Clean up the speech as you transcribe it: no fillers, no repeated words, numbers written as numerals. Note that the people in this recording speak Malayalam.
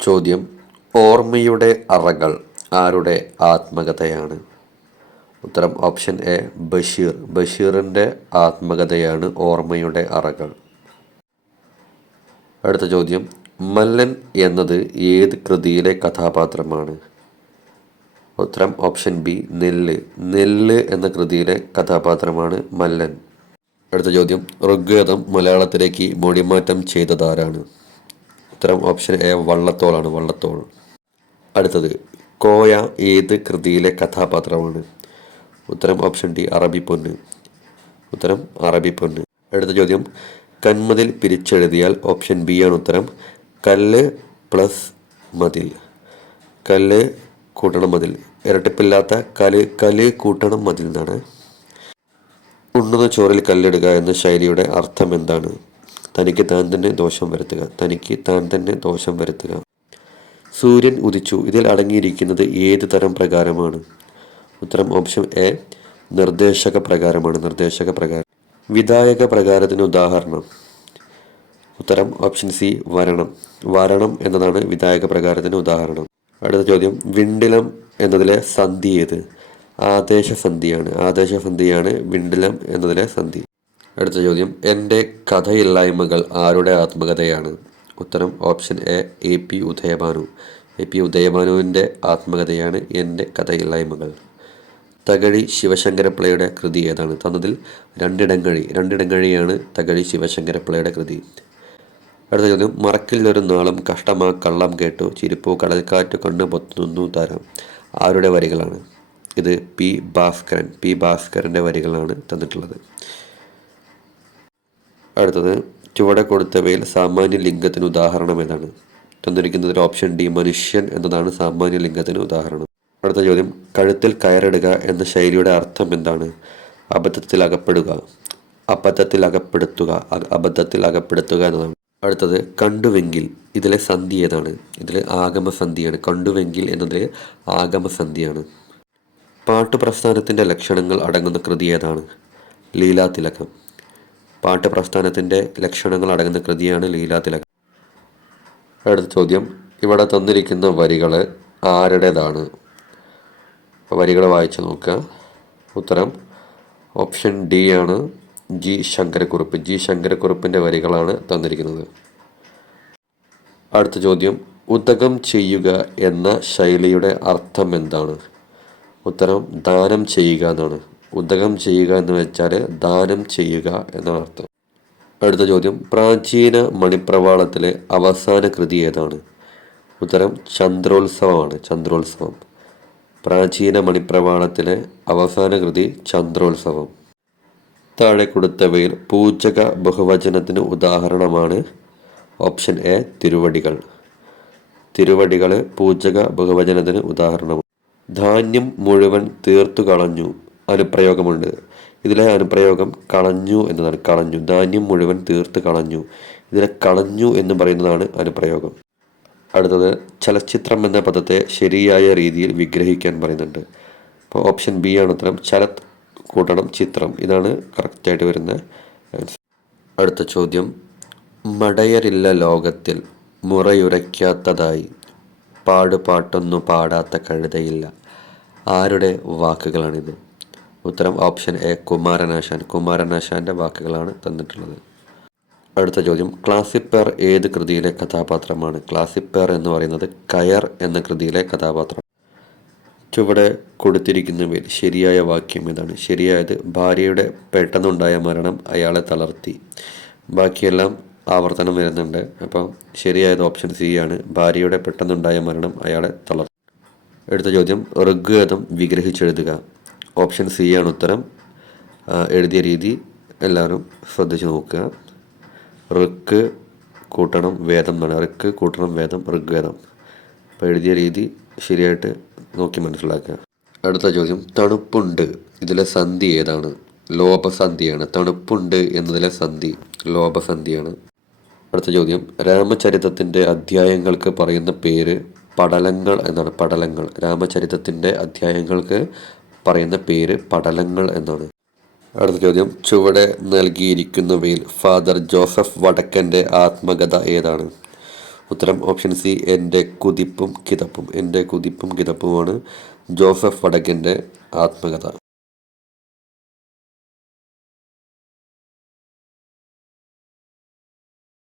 ചോദ്യം: ഓർമ്മയുടെ അറകൾ ആരുടെ ആത്മകഥയാണ്? ഉത്തരം ഓപ്ഷൻ എ ബഷീർ. ബഷീറിൻ്റെ ആത്മകഥയാണ് ഓർമ്മയുടെ അറകൾ. അടുത്ത ചോദ്യം: മല്ലൻ എന്നത് ഏത് കൃതിയിലെ കഥാപാത്രമാണ്? ഉത്തരം ഓപ്ഷൻ ബി നെല്ല്. നെല്ല് എന്ന കൃതിയിലെ കഥാപാത്രമാണ് മല്ലൻ. അടുത്ത ചോദ്യം: ഋഗ്വേദം മലയാളത്തിലേക്ക് മൊഴിമാറ്റം ചെയ്തതാരാണ്? ഉത്തരം ഓപ്ഷൻ എ വള്ളത്തോളാണ്. വള്ളത്തോൾ. അടുത്തത്: കോയ ഏത് കൃതിയിലെ കഥാപാത്രമാണ്? ഉത്തരം ഓപ്ഷൻ ഡി അറബിപ്പൊന്ന്. ഉത്തരം അറബിപ്പൊന്ന്. അടുത്ത ചോദ്യം: കന്മതിൽ പിരിച്ചെഴുതിയാൽ ഓപ്ഷൻ ബി ആണ് ഉത്തരം. കല്ല് പ്ലസ് മതിൽ. കല്ല് കൂട്ടണം മതിൽ. ഇരട്ടിപ്പില്ലാത്ത കല് കൂട്ടണം മതിൽ എന്നാണ്. ഉണ്ണുന്ന ചോറിൽ കല്ലിടുക എന്ന ശൈലിയുടെ അർത്ഥം എന്താണ്? തനിക്ക് താൻ തന്നെ ദോഷം വരുത്തുക. തനിക്ക് താൻ തന്നെ ദോഷം വരുത്തുക. സൂര്യൻ ഉദിച്ചു ഇതിൽ അടങ്ങിയിരിക്കുന്നത് ഏത് തരം പ്രകാരമാണ്? ഉത്തരം ഓപ്ഷൻ എ നിർദ്ദേശക പ്രകാരമാണ്. നിർദ്ദേശക പ്രകാരം. വിധായക പ്രകാരത്തിന് ഉദാഹരണം? ഉത്തരം ഓപ്ഷൻ സി വരണം. വരണം എന്നതാണ് വിധായക പ്രകാരത്തിന് ഉദാഹരണം. അടുത്ത ചോദ്യം: വിണ്ടിലം എന്നതിലെ സന്ധി ഏത്? ആദേശസന്ധിയാണ്. ആദേശസന്ധിയാണ് വിണ്ടിലം എന്നതിലെ സന്ധി. അടുത്ത ചോദ്യം: എൻ്റെ കഥയില്ലായ്മകൾ ആരുടെ ആത്മകഥയാണ്? ഉത്തരം option A P Udayabhanu. A P ഉദയഭാനുവിൻ്റെ ആത്മകഥയാണ് എൻ്റെ കഥയില്ലായ്മകൾ. തകഴി ശിവശങ്കരപ്പിള്ളയുടെ കൃതി ഏതാണ്? തന്നതിൽ രണ്ടിടങ്ങഴി. രണ്ടിടങ്ങഴിയാണ് തകഴി ശിവശങ്കരപ്പിള്ളയുടെ കൃതി. അടുത്ത ചോദ്യം: മറക്കില്ലൊരു നാളും കഷ്ടമാ കള്ളം കേട്ടു ചിരിപ്പു കടൽക്കാറ്റ് കണ്ണു പൊത്തുന്നു തരാം ആരുടെ വരികളാണ്? ഇത് പി ഭാസ്കരൻ. പി ഭാസ്കരൻ്റെ വരികളാണ് തന്നിട്ടുള്ളത്. അടുത്തത്: ചുവടെ കൊടുത്തവയിൽ സാമാന്യ ലിംഗത്തിന് ഉദാഹരണം ഏതാണ്? തന്നിരിക്കുന്നതിൽ ഓപ്ഷൻ ഡി മനുഷ്യൻ എന്നതാണ് സാമാന്യ ലിംഗത്തിന് ഉദാഹരണം. അടുത്ത ചോദ്യം: കഴുത്തിൽ കയറിടുക എന്ന ശൈലിയുടെ അർത്ഥം എന്താണ്? അബദ്ധത്തിൽ അകപ്പെടുക. അബദ്ധത്തിൽ അകപ്പെടുത്തുക. അബദ്ധത്തിൽ അകപ്പെടുത്തുക എന്നതാണ്. അടുത്തത്: കണ്ടുവെങ്കിൽ ഇതിലെ സന്ധി ഏതാണ്? ഇതിൽ ആഗമസന്ധിയാണ്. കണ്ടുവെങ്കിൽ എന്നതിൽ ആഗമസന്ധിയാണ്. പാട്ടുപ്രസ്ഥാനത്തിൻ്റെ ലക്ഷണങ്ങൾ അടങ്ങുന്ന കൃതി ഏതാണ്? ലീലാതിലകം. പാട്ടുപ്രസ്ഥാനത്തിൻ്റെ ലക്ഷണങ്ങൾ അടങ്ങുന്ന കൃതിയാണ് ലീലാതിലകം. അടുത്ത ചോദ്യം: ഇവിടെ തന്നിരിക്കുന്ന വരികൾ ആരുടേതാണ്? വരികൾ വായിച്ചു നോക്കുക. ഉത്തരം ഓപ്ഷൻ ഡി ആണ് ജി ശങ്കരക്കുറുപ്പ്. ജി ശങ്കരക്കുറുപ്പിൻ്റെ വരികളാണ് തന്നിരിക്കുന്നത്. അടുത്ത ചോദ്യം: ഉദകം ചെയ്യുക എന്ന ശൈലിയുടെ അർത്ഥം എന്താണ്? ഉത്തരം ദാനം ചെയ്യുക എന്നാണ്. ഉദകം ചെയ്യുക എന്ന് വെച്ചാൽ ദാനം ചെയ്യുക എന്നാണ് അർത്ഥം. അടുത്ത ചോദ്യം: പ്രാചീന മണിപ്രവാളത്തിലെ അവസാന കൃതി ഏതാണ്? ഉത്തരം ചന്ദ്രോത്സവമാണ്. ചന്ദ്രോത്സവം. പ്രാചീന മണിപ്രവാളത്തിലെ അവസാന കൃതി ചന്ദ്രോത്സവം. താഴെ കൊടുത്തവയിൽ പൂജക ബഹുവചനത്തിന് ഉദാഹരണമാണ്? Option A തിരുവടികൾ. തിരുവടികൾ പൂജക ബഹുവചനത്തിന് ഉദാഹരണമാണ്. ധാന്യം മുഴുവൻ തീർത്തു കളഞ്ഞു അനുപ്രയോഗമുണ്ട്. ഇതിലെ അനുപ്രയോഗം കളഞ്ഞു എന്നതാണ്. കളഞ്ഞു. ധാന്യം മുഴുവൻ തീർത്ത് കളഞ്ഞു. ഇതിലെ കളഞ്ഞു എന്ന് പറയുന്നതാണ് അനുപ്രയോഗം. അടുത്തത്: ചലച്ചിത്രം എന്ന പദത്തെ ശരിയായ രീതിയിൽ വിഗ്രഹിക്കാൻ പറയുന്നുണ്ട്. അപ്പോൾ ഓപ്ഷൻ ബി ആണ് ഉത്തരം. ചലത് കൂട്ടണം ചിത്രം. ഇതാണ് കറക്റ്റായിട്ട് വരുന്ന ആൻസർ. അടുത്ത ചോദ്യം: മടയരില്ല ലോകത്തിൽ മുറയുരയ്ക്കാത്തതായി പാടുപാട്ടൊന്നു പാടാത്ത കഴുതയില്ല ആരുടെ വാക്കുകളാണിത്? ഉത്തരം ഓപ്ഷൻ എ കുമാരനാശാൻ. കുമാരനാശാൻ്റെ വാക്കുകളാണ് തന്നിട്ടുള്ളത്. അടുത്ത ചോദ്യം: ക്ലാസിപ്പർ ഏത് കൃതിയിലെ കഥാപാത്രമാണ്? ക്ലാസിപ്പർ എന്ന് പറയുന്നത് കയർ എന്ന കൃതിയിലെ കഥാപാത്രം. ചുവടെ കൊടുത്തിരിക്കുന്നവയിൽ ശരിയായ വാക്യം ഏതാണ്? ശരിയായത് ഭാര്യയുടെ പെട്ടെന്നുണ്ടായ മരണം അയാളെ തളർത്തി. ബാക്കിയെല്ലാം ആവർത്തനം വരുന്നുണ്ട്. അപ്പം ശരിയായത് ഓപ്ഷൻ സി ആണ്. ഭാര്യയുടെ പെട്ടെന്നുണ്ടായ മരണം അയാളെ തളർത്തി. അടുത്ത ചോദ്യം: ഋഗ്വേദം വിഗ്രഹിച്ചെഴുതുക. ഓപ്ഷൻ സി ആണ് ഉത്തരം. എഴുതിയ രീതി എല്ലാവരും ശ്രദ്ധിച്ച് നോക്കുക. ഋക്ക് കൂട്ടണം വേദം എന്നാണ്. ഋക്ക് കൂട്ടണം വേദം ഋഗ്വേദം. അപ്പോൾ എഴുതിയ രീതി ശരിയായിട്ട് നോക്കി മനസ്സിലാക്കുക. അടുത്ത ചോദ്യം: തണുപ്പുണ്ട് ഇതിലെ സന്ധി ഏതാണ്? ലോപസന്ധിയാണ്. തണുപ്പുണ്ട് എന്നതിലെ സന്ധി ലോപസന്ധിയാണ്. അടുത്ത ചോദ്യം: രാമചരിതത്തിൻ്റെ അധ്യായങ്ങൾക്ക് പറയുന്ന പേര് പടലങ്ങൾ എന്നാണ്. പടലങ്ങൾ. രാമചരിതത്തിൻ്റെ അധ്യായങ്ങൾക്ക് പറയുന്ന പേര് പടലങ്ങൾ എന്നാണ്. അടുത്ത ചോദ്യം: ചുവടെ നൽകിയിരിക്കുന്നവയിൽ ഫാദർ ജോസഫ് വടക്കൻ്റെ ആത്മകഥ ഏതാണ്? ഉത്തരം ഓപ്ഷൻ സി, എൻ്റെ കുതിപ്പും കിതപ്പും. എൻ്റെ കുതിപ്പും കിതപ്പുമാണ് ജോസഫ് വടക്കൻ്റെ ആത്മകഥ.